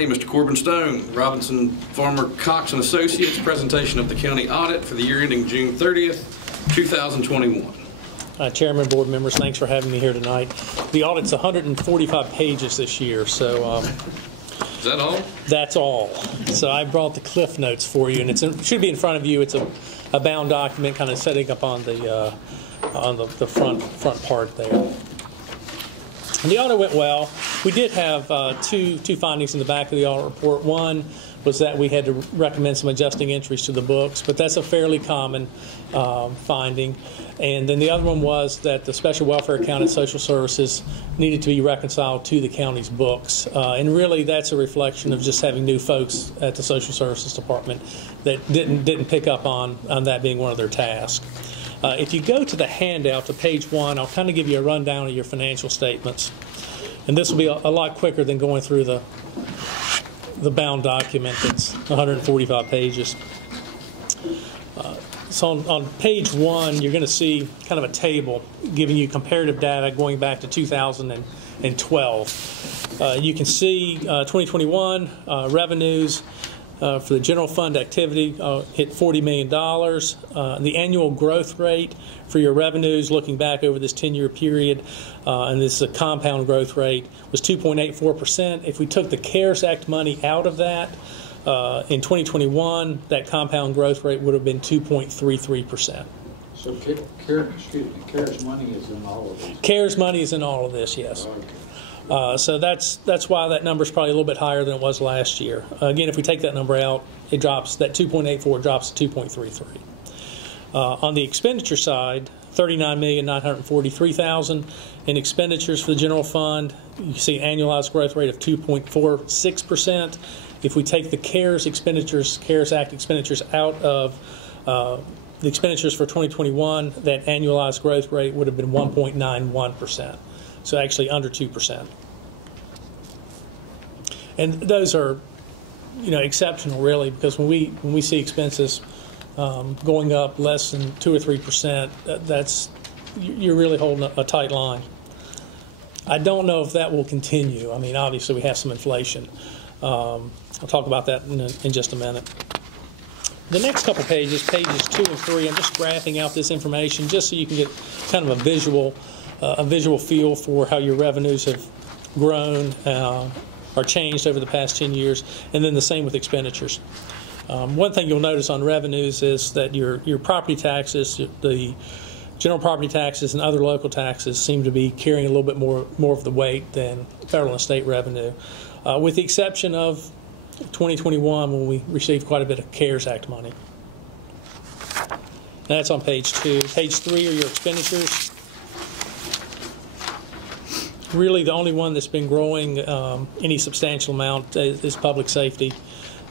Hey, Mr. Corbin Stone, Robinson Farmer Cox Associates, presentation of the county audit for the year ending June 30th, 2021. Chairman, board members, thanks for having me here tonight. The audit's 145 pages this year, so Is that all? that's all. So I brought the cliff notes for you, and it should be in front of you. It's a bound document, kind of setting up on the front part there. And the audit went well. We did have two findings in the back of the audit report. One was that we had to recommend some adjusting entries to the books, but that's a fairly common finding. And then the other one was that the special welfare account at social services needed to be reconciled to the county's books. And really that's a reflection of just having new folks at the social services department that didn't pick up on that being one of their tasks. If you go to the handout to page 1, I'll kind of give you a rundown of your financial statements. And this will be a lot quicker than going through the bound document that's 145 pages. So on page 1, you're going to see kind of a table giving you comparative data going back to 2012. You can see 2021 revenues for the general fund activity hit $40 million. The annual growth rate for your revenues looking back over this 10-year period, and this is a compound growth rate, was 2.84%. If we took the CARES Act money out of that, in 2021, that compound growth rate would have been 2.33%. So CARES money is in all of this? CARES money is in all of this, yes. Okay. So that's why that number is probably a little bit higher than it was last year. Again, if we take that number out, it drops, that 2.84 drops to 2.33. On the expenditure side, $39,943,000 in expenditures for the general fund. You see an annualized growth rate of 2.46%. If we take the CARES Act expenditures out of the expenditures for 2021, that annualized growth rate would have been 1.91%. So actually under 2%. And those are, exceptional really, because when we see expenses going up less than 2 or 3%, you're really holding a tight line. I don't know if that will continue. I mean, obviously we have some inflation. I'll talk about that in just a minute. The next couple pages 2 and 3, I'm just graphing out this information just so you can get kind of a visual feel for how your revenues have grown or changed over the past 10 years, and then the same with expenditures. One thing you'll notice on revenues is that your property taxes, the general property taxes and other local taxes seem to be carrying a little bit more of the weight than federal and state revenue, with the exception of 2021 when we received quite a bit of CARES Act money. That's on page 2. Page 3 are your expenditures. Really, the only one that's been growing any substantial amount is public safety.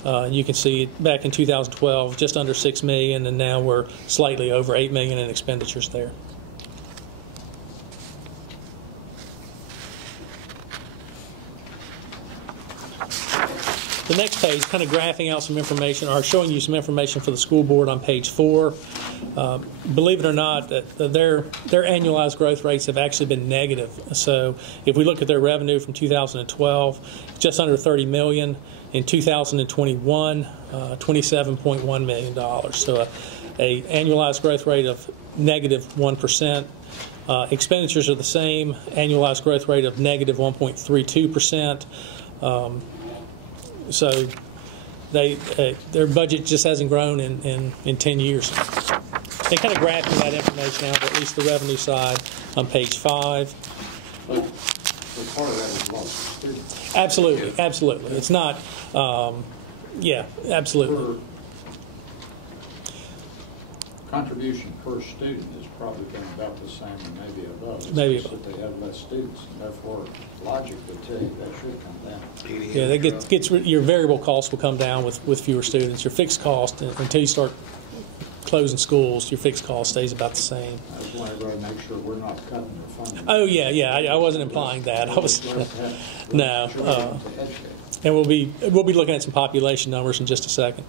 You can see back in 2012, just under $6 million, and now we're slightly over $8 million in expenditures there. The next page, kind of graphing out some information, or showing you some information for the school board on page 4. Believe it or not, their annualized growth rates have actually been negative. So if we look at their revenue from 2012, just under $30 million. In 2021, $27.1 million. So a annualized growth rate of negative 1%. Expenditures are the same, annualized growth rate of negative 1.32%. So their budget just hasn't grown in 10 years. They kind of graphing that information out, at least the revenue side, on page 5. But part of that is lost students. Absolutely, absolutely. It's not, yeah, absolutely. Contribution per student is probably been about the same or maybe above. It's maybe just that they have less students, and therefore logic would tell you that should come down. Yeah, that gets your variable costs will come down with fewer students. Your fixed cost, until you start closing schools, your fixed cost stays about the same. I just want everybody to make sure we're not cutting their funding. Oh yeah, I wasn't implying that. I was no. And we'll be looking at some population numbers in just a second.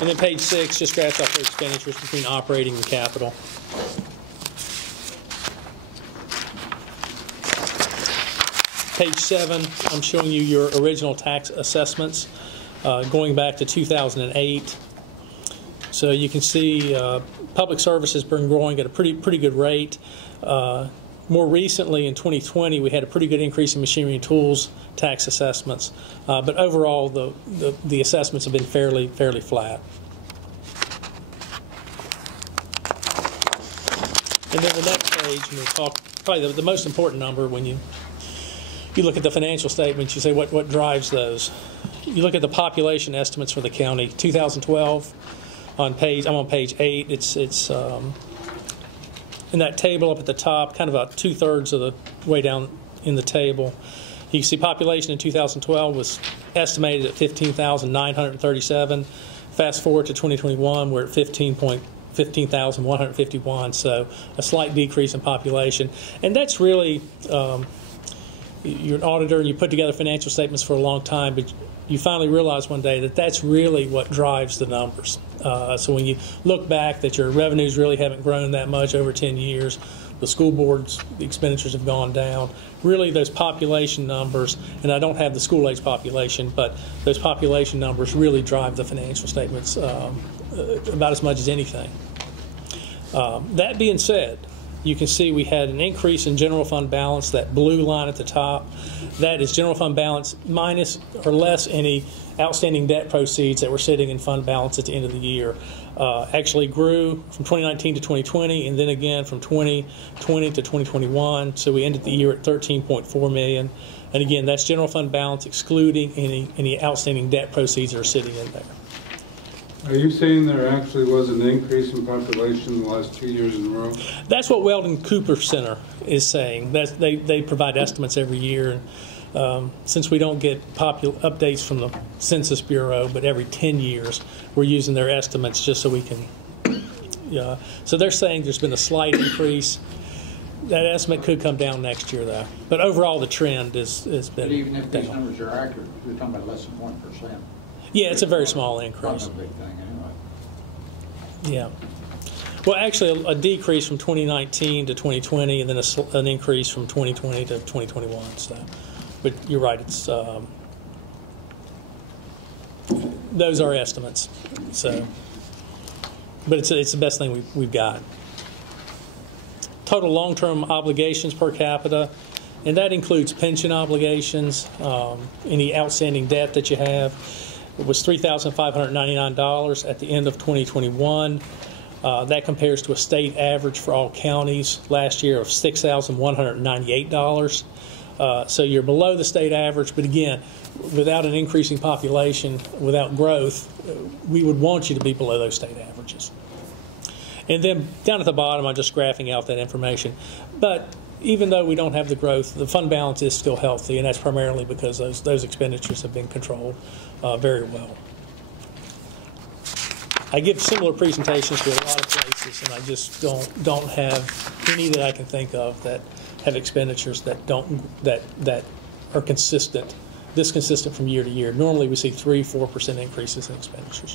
And then page 6 just graphs out the expenditures between operating and capital. Page 7, I'm showing you your original tax assessments going back to 2008. So you can see public service has been growing at a pretty good rate. More recently, in 2020, we had a pretty good increase in machinery and tools tax assessments, but overall, the assessments have been fairly flat. And then the next page, we'll talk probably the most important number when you look at the financial statements. You say what drives those. You look at the population estimates for the county. 2012, I'm on page 8. It's in that table up at the top, kind of about 2/3 of the way down in the table. You can see population in 2012 was estimated at 15,937. Fast forward to 2021, we're at 15,151, so a slight decrease in population. And that's really, you're an auditor and you put together financial statements for a long time, but you finally realize one day that that's really what drives the numbers. So when you look back that your revenues really haven't grown that much over 10 years, the school board's expenditures have gone down, really those population numbers, and I don't have the school age population, but those population numbers really drive the financial statements about as much as anything. That being said, you can see we had an increase in general fund balance, that blue line at the top. That is general fund balance minus or less any outstanding debt proceeds that were sitting in fund balance at the end of the year. Actually grew from 2019 to 2020, and then again from 2020 to 2021. So we ended the year at $13.4 million. And again, that's general fund balance excluding any outstanding debt proceeds that are sitting in there. Are you saying there actually was an increase in population in the last 2 years in a row? That's what Weldon Cooper Center is saying. They provide estimates every year. And since we don't get updates from the Census Bureau, but every 10 years, we're using their estimates just so we can. So they're saying there's been a slight increase. That estimate could come down next year, though. But overall, the trend has been. But even if these down. numbers are accurate, we're talking about less than 1%. Yeah, it's a very small increase. Not a big thing anyway. Yeah. Well, actually, a decrease from 2019 to 2020, and then an increase from 2020 to 2021. So, but you're right. It's those are estimates. So, but it's the best thing we've got. Total long-term obligations per capita, and that includes pension obligations, any outstanding debt that you have. It was $3,599 at the end of 2021. That compares to a state average for all counties last year of $6,198. So you're below the state average, but again, without an increasing population, without growth, we would want you to be below those state averages. And then down at the bottom, I'm just graphing out that information. But even though we don't have the growth, the fund balance is still healthy, and that's primarily because those expenditures have been controlled very well. I give similar presentations to a lot of places, and I just don't have any that I can think of that have expenditures that are consistent, this consistent from year to year. Normally, we see 3-4% increases in expenditures.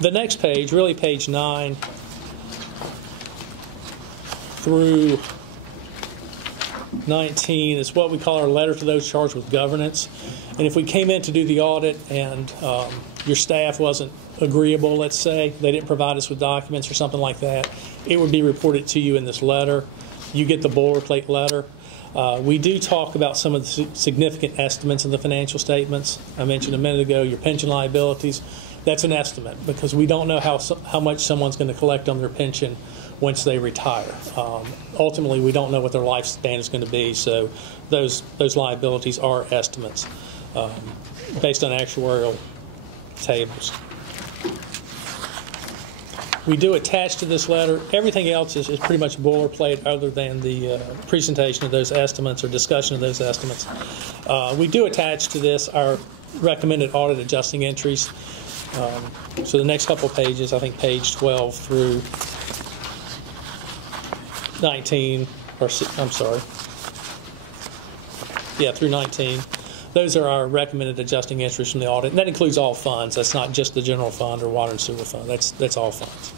The next page, really page 9 through 19, is what we call our letter to those charged with governance. And if we came in to do the audit and your staff wasn't agreeable, let's say, they didn't provide us with documents or something like that, it would be reported to you in this letter. You get the boilerplate letter. We do talk about some of the significant estimates in the financial statements. I mentioned a minute ago your pension liabilities. That's an estimate because we don't know how much someone's going to collect on their pension once they retire. Ultimately, we don't know what their lifespan is going to be, so those liabilities are estimates based on actuarial tables. We do attach to this letter. Everything else is pretty much boilerplate other than the presentation of those estimates or discussion of those estimates. We do attach to this our recommended audit adjusting entries. So the next couple pages, I think page 12 through 19, or I'm sorry, yeah, through 19. Those are our recommended adjusting entries from the audit, and that includes all funds. That's not just the general fund or water and sewer fund. That's all funds.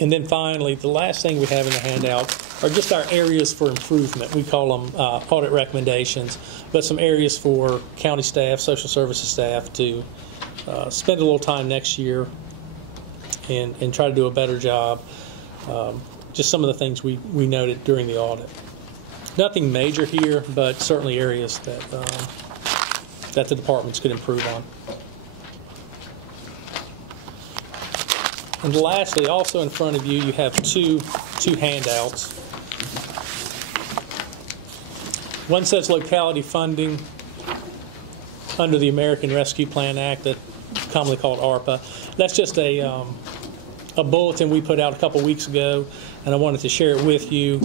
And then finally, the last thing we have in the handout just our areas for improvement. We call them audit recommendations, but some areas for county staff, social services staff to spend a little time next year and try to do a better job. Just some of the things we noted during the audit. Nothing major here, but certainly areas that the departments could improve on. And lastly, also in front of you, you have two handouts. One says Locality Funding under the American Rescue Plan Act, that commonly called ARPA. That's just a bulletin we put out a couple weeks ago, and I wanted to share it with you.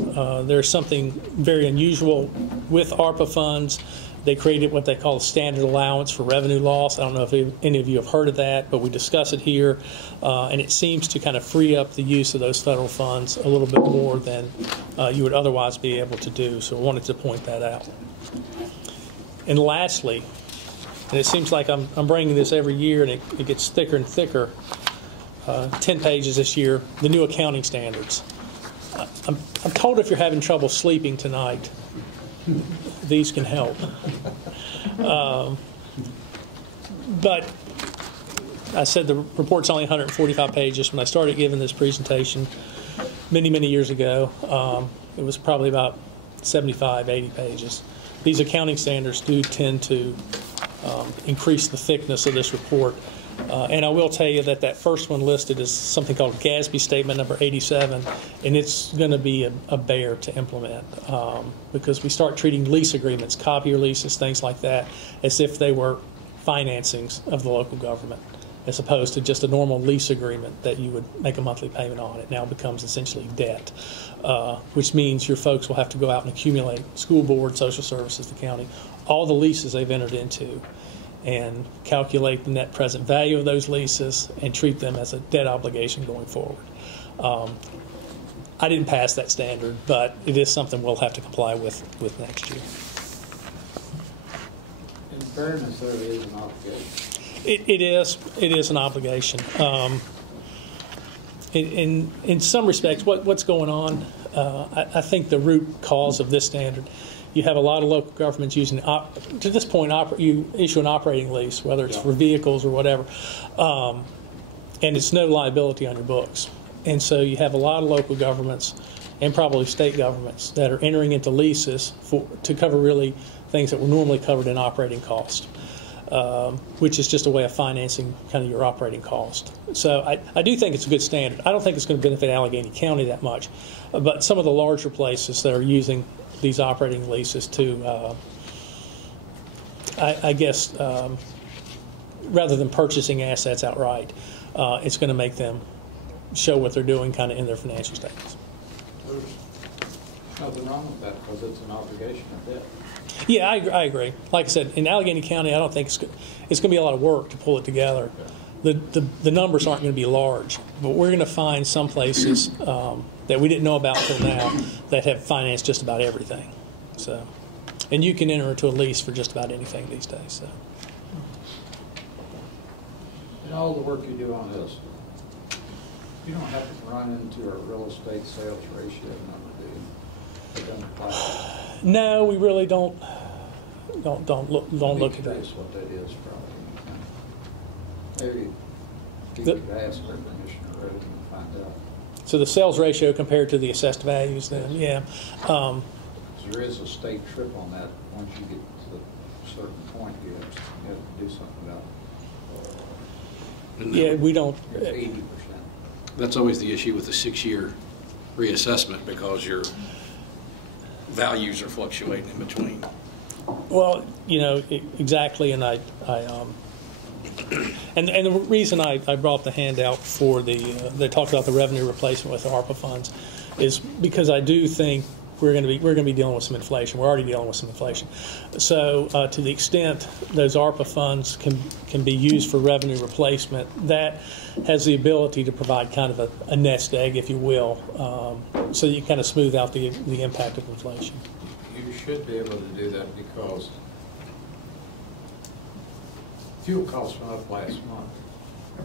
There's something very unusual with ARPA funds. They created what they call a standard allowance for revenue loss. I don't know if any of you have heard of that, but we discuss it here, and it seems to kind of free up the use of those federal funds a little bit more than you would otherwise be able to do. So I wanted to point that out. And lastly, and it seems like I'm bringing this every year, and it gets thicker and thicker. 10 pages this year, the new accounting standards. I'm told if you're having trouble sleeping tonight, these can help. But I said the report's only 145 pages. When I started giving this presentation many, many years ago, it was probably about 75, 80 pages. These accounting standards do tend to increase the thickness of this report. And I will tell you that first one listed is something called GASB Statement number 87, and it's going to be a bear to implement because we start treating lease agreements, copier leases, things like that, as if they were financings of the local government, as opposed to just a normal lease agreement that you would make a monthly payment on. It now becomes essentially debt, which means your folks will have to go out and accumulate, school board, social services, the county, all the leases they've entered into, and calculate the net present value of those leases and treat them as a debt obligation going forward. I didn't pass that standard, but it is something we'll have to comply with next year. In fairness, there is an obligation. It is an obligation. In some respects, what's going on, I think the root cause of this standard, you have a lot of local governments using, to this point, you issue an operating lease, whether it's for vehicles or whatever, and it's no liability on your books. And so you have a lot of local governments and probably state governments that are entering into leases to cover really things that were normally covered in operating cost, which is just a way of financing kind of your operating cost. So I do think it's a good standard. I don't think it's going to benefit Alleghany County that much, but some of the larger places that are using these operating leases to, I guess, rather than purchasing assets outright, it's going to make them show what they're doing kind of in their financial statements. There's nothing wrong with that because it's an obligation of debt. Yeah, I agree. Like I said, in Alleghany County, I don't think it's going to be a lot of work to pull it together. The numbers aren't going to be large, but we're going to find some places that we didn't know about until now that have financed just about everything. So, and you can enter into a lease for just about anything these days. So, And all the work you do on this, you don't have to run into a real estate sales ratio number, do you? It doesn't apply. No, we really don't look at that. Curious what that is, probably. Maybe you could ask our Commissioner Roden and find out. So the sales ratio compared to the assessed values, then, yeah. So there is a state trip on that. Once you get to a certain point, you have to do something about it. Yeah, we don't. It's 80%. That's always the issue with the 6-year reassessment because your values are fluctuating in between. Well, you know, exactly, and and the reason I brought the handout for they talked about the revenue replacement with the ARPA funds is because I do think we're going to be dealing with some inflation. We're already dealing with some inflation. So to the extent those ARPA funds can be used for revenue replacement, that has the ability to provide kind of a nest egg, if you will, so you kind of smooth out the impact of inflation. You should be able to do that because fuel costs went up last month.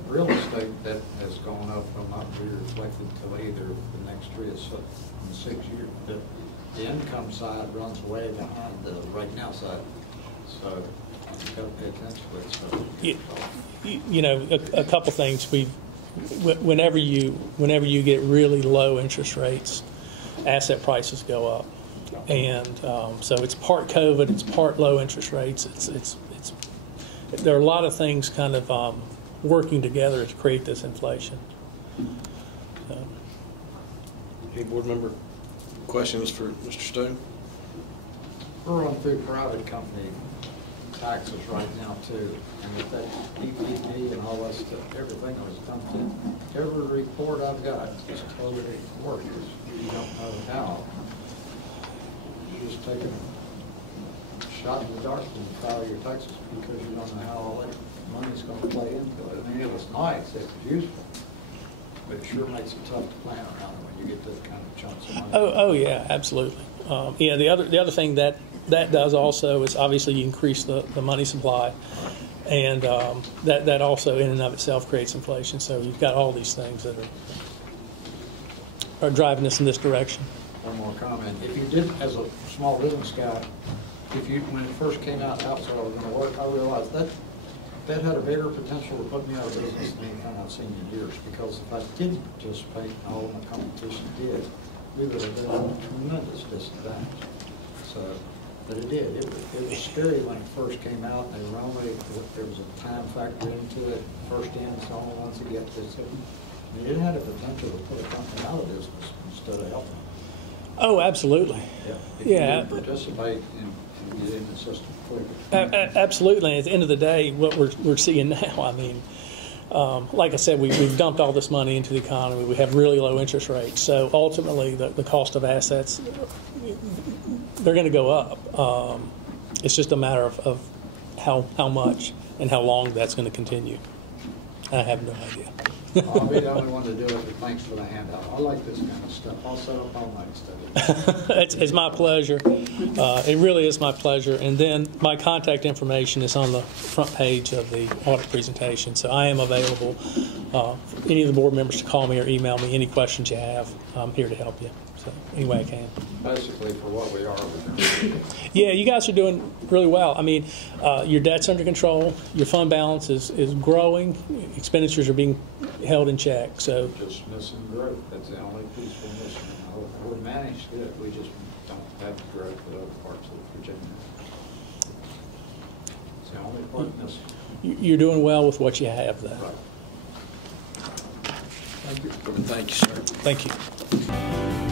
Real estate debt has gone up, will not be reflected until either the next 3 or 6 years. The income side runs way behind the right now side, so you've got to pay attention to it. So You know, a couple things. Whenever you get really low interest rates, asset prices go up, and so it's part COVID, it's part low interest rates. It's there are a lot of things kind of working together to create this inflation. Any board member questions for Mr. Stone? we're on through private company taxes right now too, and with that PPP and all that stuff, everything was dumped in. Every report I've got is totally worthless. You don't know how. You just take a shot in the dark when you file your taxes because you don't know how all that money's going to play into it. I mean, it was nice, it was useful, but it sure makes it tough to plan around it when you get those kind of chunks of money. Oh yeah, absolutely. Yeah, the other thing that does also is obviously you increase the money supply, and that also in and of itself creates inflation. So you've got all these things that are driving us in this direction. One more comment. If you did, as a small business guy, when it first came out, that's where I was going to work, I realized that had a bigger potential to put me out of business than anything I've seen in years, because if I didn't participate in all of the competition did, we would have been at a tremendous disadvantage. So, but it did. It was scary when it first came out. They were only, there was a time factor into it. First in, it's the only ones that get this. I mean, it had a potential to put a company out of business instead of helping. Oh, absolutely. Yeah. If Yeah. you participate and get in the system quicker. Absolutely. And at the end of the day, what we're seeing now, I mean, like I said, we've dumped all this money into the economy. We have really low interest rates. So ultimately, the cost of assets, they're going to go up. It's just a matter of how much and how long that's going to continue. I have no idea. I'll be the only one to do it, but thanks for the handout. I like this kind of stuff. I'll set up all night study. It's my pleasure. It really is my pleasure. And then my contact information is on the front page of the audit presentation. So I am available for any of the board members to call me or email me any questions you have. I'm here to help you. So any way I can. Basically, for what we are. Yeah, you guys are doing really well. I mean, your debt's under control. Your fund balance is growing. Expenditures are being held in check. So Just missing growth. That's the only piece we're missing. We managed it. We just don't have the growth that other parts of Virginia. It's the only part missing. you're doing well with what you have there. Right. Thank you. Thank you, sir. Thank you.